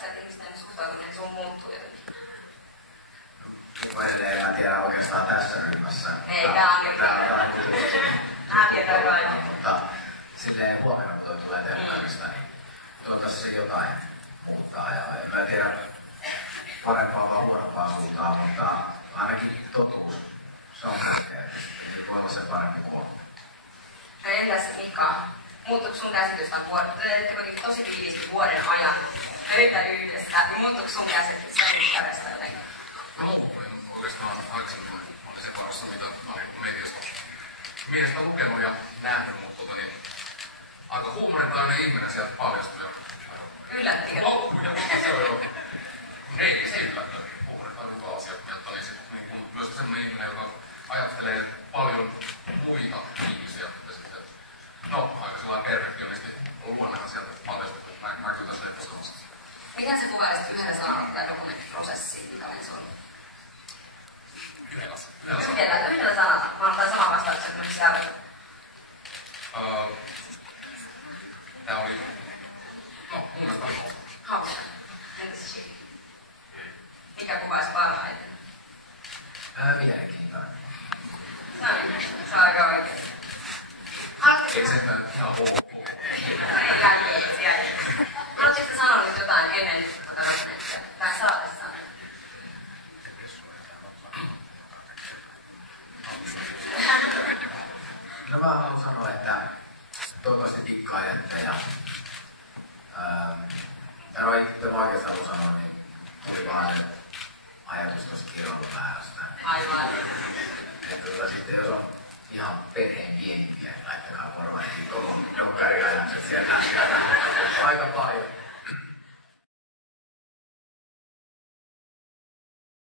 sä, että ihmisten suhtautuminen sun muuttuu jotenkin? Edelleen mä tiedän oikeastaan tässä ryhmässä. Ei, tää on Mä tiedän kaikki. Mutta silleen huomenna, kun toi tulee tehtävistä, niin toivottavasti se jotain muuttaa. Ja en mä tiedä parempaa vai huonompaa suuntaan, mutta ainakin totuus, se on tärkeää. Eli voi olla se paremmin kuin on. No entäs Mika, muuttuiko sun käsitys tämän vuoden? Te olette kuitenkin tosi tiivisti vuoden ajan töitä yhdessä, niin muuttuiko sun käsitys sen kädestä jotenkin? No, olin oikeastaan aikaisemmin olin sen varassa, mitä olin mediasta lukenut ja nähnyt, mutta aika huumorintainen ihminen sieltä paljastui. Yllättikö? No, se on jo. Ei se yllättänyt. Huumorintainen hyvä asia. Niin myös sellainen ihminen, joka ajattelee paljon muita ihmisiä. No, aika sellainen perfektionisti luonnehan sieltä paljastui, mutta mä kyllä tässä en uskalla. Miten sä kuvailisit yhdellä sanalla tätä dokumenttiprosessia, mikä oli sun? Yhdellä sanalla. Mä annan saman vastauksen kuin siellä. Tää oli... No, mun mielestä oli hauska. Hauska. Entäs Shiki? Mikä kuvaisi parhaiten? Mielenkiintoinen. No niin, se on aika oikein. Ei sentään ihan puhua. Ei jälkeen. Haluatteko sanoa nyt jotain ennen tätä rakennetta? Tai saatessa? No mä haluan sanoa, että toivottavasti dikkailette ja mitä mä oikeastaan haluan sanoa, niin tuli vaan se ajatus tuosta kirjoitusmäärästä. Aivan. Että sitten jos on ihan perheen pienimpiä, laittakaa korvaan koko dokkariajakset sieltä. Aika paljon.